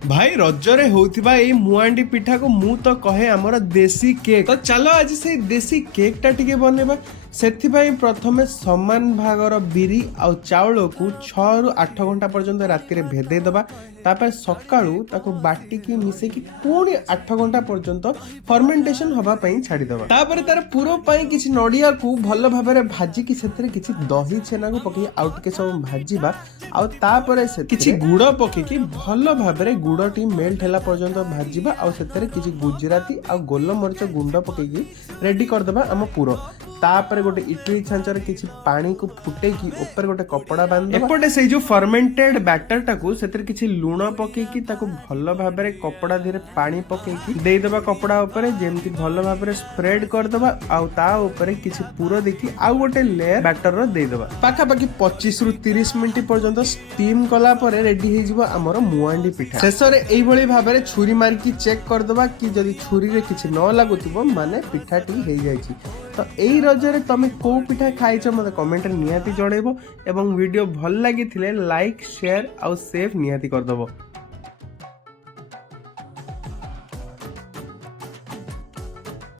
भाई रजरे होउथिबा एई मुआंडी पिठा को मु तो कहे हमर देसी केक तो चलो आज से देसी केक टा टिके बनेबा ସେଥିପାଇଁ ପ୍ରଥମେ ସମାନ ଭାଗର ବିରି ଆଉ ଚାଉଳକୁ 6 ରୁ 8 ଘଣ୍ଟା ପର୍ଯ୍ୟନ୍ତ ରାତିରେ ଭେଦେଇ ଦେବା ତାପରେ ସକାଳୁ ତାକୁ ବାଟିକି ମିଶେଇକି ପୁଣି 8 ଘଣ୍ଟା ପର୍ଯ୍ୟନ୍ତ ଫର୍ମେଣ୍ଟେସନ ହବା ପାଇଁ ଛାଡ଼ିଦେବା ତାପରେ ତାର ପୁର ପାଇଁ କିଛି ନଡ଼ିଆକୁ ଭଲ ଭାବରେ ଭାଜିକି ସେଥିରେ କିଛି ଦହି ଛେନାକୁ ପକେଇ ଆଉ ଟିକେ ସବୁ ଭାଜିବା ଆଉ ତାପରେ କିଛି ଗୁଡ଼ ପକେଇକି ଭଲ ଭାବରେ ଗୁଡ଼ଟି ମେଲ୍ଟ ହେଲା ପର୍ଯ୍ୟନ୍ତ ଭାଜିବା ଆଉ ସେଥିରେ କିଛି ଗୁଜରାତି ଆଉ ଗୋଲମରିଚ ଗୁଣ୍ଡ ପକେଇକି ରେଡି କରିଦେବା ଆମ ପୁର तापर गोटे इडली छांचर किछि पानी को फुटेकी ऊपर गोटे कपड़ा बांध एपटे से जो फर्मेंटेड बैटर टाकू सेतिर किछि लूण पकेकी ताकू भलो भाबरे कपड़ा धीरे पानी पकेकी देई देबा कपड़ा ऊपर जेमति भलो भाबरे स्प्रेड कर देबा आउ ता ऊपर किछि पूरा देखि आउ गोटे लेयर बैटर रो देई देबा पाखा पाखी 25 रु 30 मिनिट पर्यंत स्टीम कला परे रेडी हे जिवो हमर मुआंडी पिठा शेषरे एई भली भाबरे छुरी मार की चेक कर देबा कि जदी छुरी रे किछि न लागुतिबो माने पिठाटी हे जायछि तो एई रजरे तमे को पिठा खाइछ मते कमेंट रे नियाती जणेबो एवं वीडियो भल लागि थिले लाइक शेयर आउ सेव नियाती कर दबो।